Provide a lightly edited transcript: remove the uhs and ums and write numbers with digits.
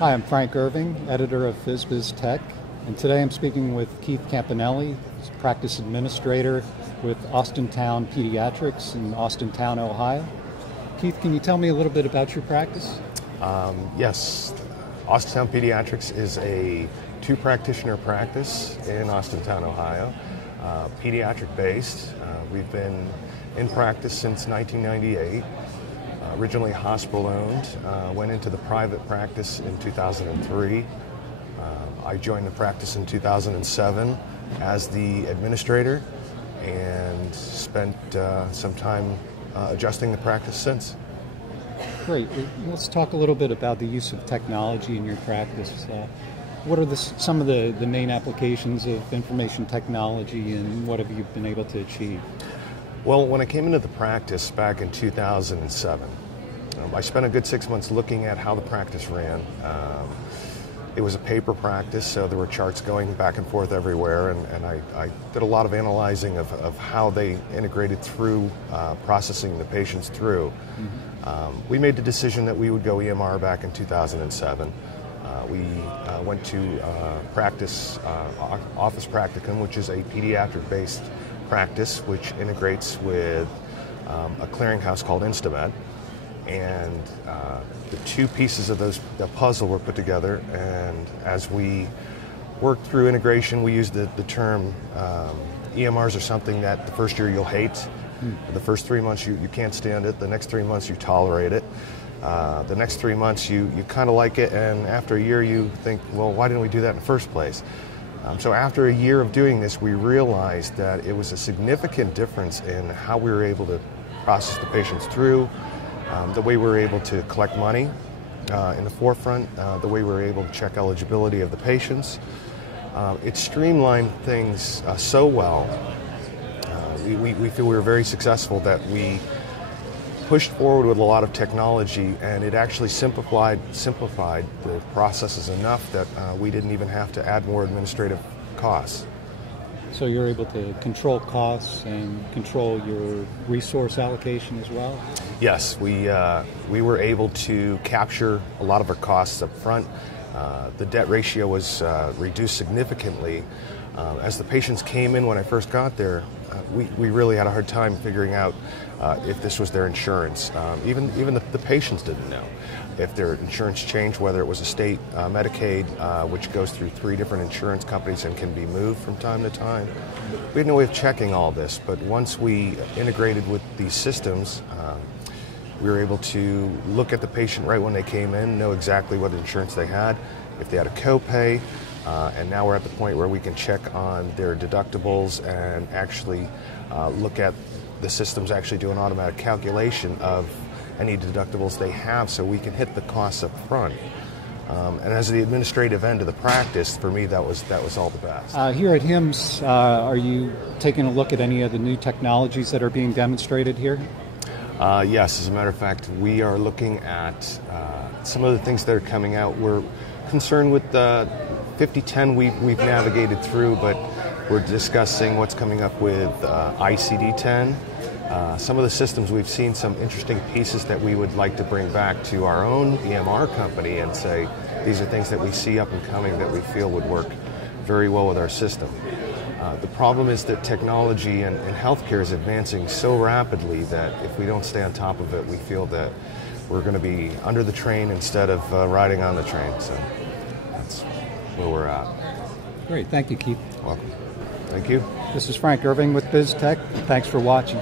Hi, I'm Frank Irving, editor of Phys Tech, and today I'm speaking with Keith Campanelli, practice administrator with Austintown Pediatrics in Austintown, Ohio. Keith, can you tell me a little bit about your practice? Yes, Austintown Pediatrics is a two-practitioner practice in Austintown, Ohio, pediatric-based. We've been in practice since 1998. Originally hospital-owned, went into the private practice in 2003. I joined the practice in 2007 as the administrator and spent some time adjusting the practice since. Great. Let's talk a little bit about the use of technology in your practice. What are some of the main applications of information technology, and what have you been able to achieve? Well, when I came into the practice back in 2007, I spent a good 6 months looking at how the practice ran. It was a paper practice, so there were charts going back and forth everywhere, and I did a lot of analyzing of how they integrated through processing the patients through. We made the decision that we would go EMR back in 2007. We went to office practicum, which is a pediatric-based practice which integrates with a clearinghouse called Instamet, and the two pieces of the puzzle were put together, and as we worked through integration, we used the term EMRs are something that the first year you'll hate. The first 3 months you can't stand it, the next 3 months you tolerate it, the next 3 months you kind of like it, and after a year you think, well, why didn't we do that in the first place? So after a year of doing this, we realized that it was a significant difference in how we were able to process the patients through, the way we were able to collect money in the forefront, the way we were able to check eligibility of the patients. It streamlined things so well. We feel we were very successful that we pushed forward with a lot of technology, and it actually simplified the processes enough that we didn't even have to add more administrative costs. So you're able to control costs and control your resource allocation as well? Yes, we were able to capture a lot of our costs up front. The debt ratio was reduced significantly. As the patients came in when I first got there, we really had a hard time figuring out if this was their insurance. Even the patients didn't know if their insurance changed, whether it was a state Medicaid, which goes through 3 different insurance companies and can be moved from time to time. We had no way of checking all this, but once we integrated with these systems, we were able to look at the patient right when they came in, know exactly what insurance they had, if they had a copay, and now we're at the point where we can check on their deductibles and actually look at the systems actually do an automatic calculation of any deductibles they have, so we can hit the costs up front. And as the administrative end of the practice, for me, that was all the best. Here at HIMSS, are you taking a look at any of the new technologies that are being demonstrated here? Yes, as a matter of fact, we are looking at some of the things that are coming out. We're concerned with the 5010 we've navigated through, but we're discussing what's coming up with ICD-10. Some of the systems, we've seen some interesting pieces that we would like to bring back to our own EMR company and say, these are things that we see up and coming that we feel would work very well with our system. The problem is that technology and healthcare is advancing so rapidly that if we don't stay on top of it, we feel that we're going to be under the train instead of riding on the train. So that's where we're at. Great. Thank you, Keith. Welcome. Thank you. This is Frank Irving with Phys Tech. Thanks for watching.